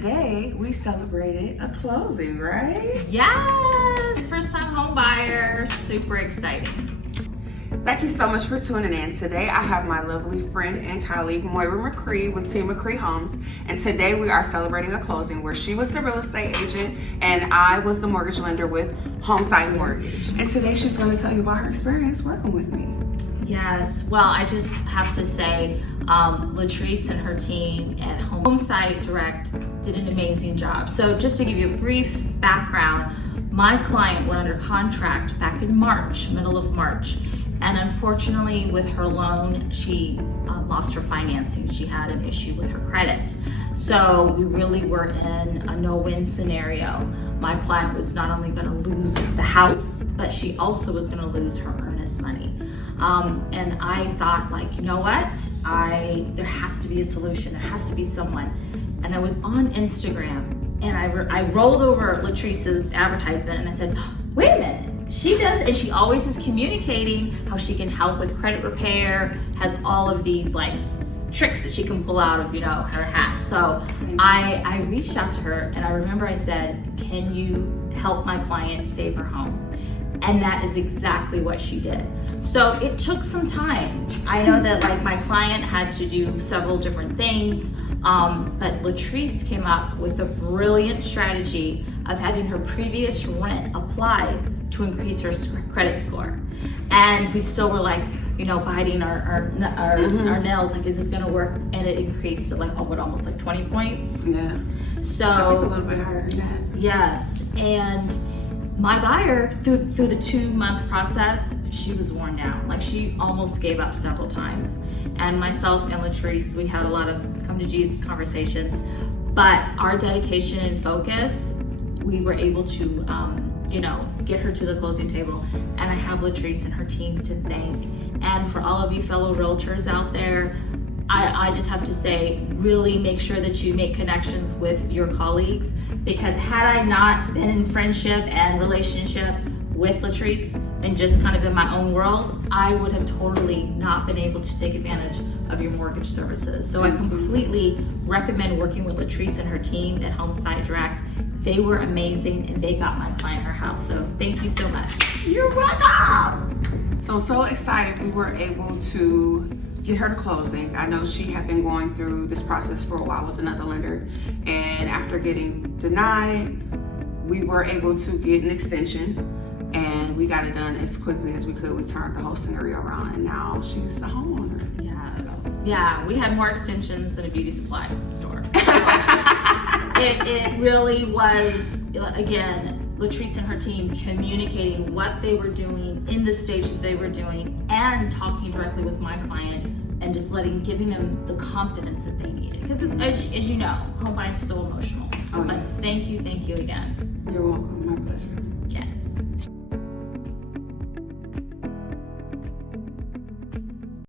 Today we celebrated a closing, right? Yes, first time home buyer, super exciting. Thank you so much for tuning in. Today I have my lovely friend and colleague Moira McCree with Team McCree Homes, and today we are celebrating a closing where she was the real estate agent and I was the mortgage lender with Homeside Mortgage. And today she's going to tell you about her experience working with me. Yes, well, I just have to say, Latrice and her team at Homeside Direct did an amazing job. So just to give you a brief background, my client went under contract back in March, middle of March. And unfortunately with her loan, she lost her financing. She had an issue with her credit. So we really were in a no-win scenario. My client was not only gonna lose the house, but she also was gonna lose her earnest money. And I thought, like, you know what? There has to be a solution. There has to be someone. And I was on Instagram and I rolled over Latrice's advertisement and I said, wait a minute. She does, and she always is communicating how she can help with credit repair, has all of these like tricks that she can pull out of, her hat. So I reached out to her and I remember I said, can you help my client save her home? And that is exactly what she did. So it took some time. I know that like my client had to do several different things, but Latrice came up with a brilliant strategy of having her previous rent applied to increase her credit score. And we still were like, biting our nails, like, is this gonna work? And it increased to like, almost like 20 points. Yeah. So I think a little bit higher than that. Yes, and my buyer, through the 2-month process, she was worn down. Like, she almost gave up several times. And myself and Latrice, we had a lot of come to Jesus conversations, but our dedication and focus, we were able to, get her to the closing table. And I have Latrice and her team to thank. And for all of you fellow realtors out there, I just have to say, really make sure that you make connections with your colleagues, because had I not been in friendship and relationship with Latrice and just kind of in my own world, I would have totally not been able to take advantage of your mortgage services. So I completely recommend working with Latrice and her team at Homeside Direct. They were amazing and they got my client her house. So thank you so much. You're welcome. So excited we were able to get her to closing. I know she had been going through this process for a while with another lender, and after getting denied, we were able to get an extension and we got it done as quickly as we could. We turned the whole scenario around and now she's a homeowner. Yes. So. Yeah, we had more extensions than a beauty supply store. It really was, again, Latrice and her team communicating what they were doing in the stage that they were doing and talking directly with my client and just giving them the confidence that they needed. Because as you know, home buying is so emotional. But thank you again. You're welcome.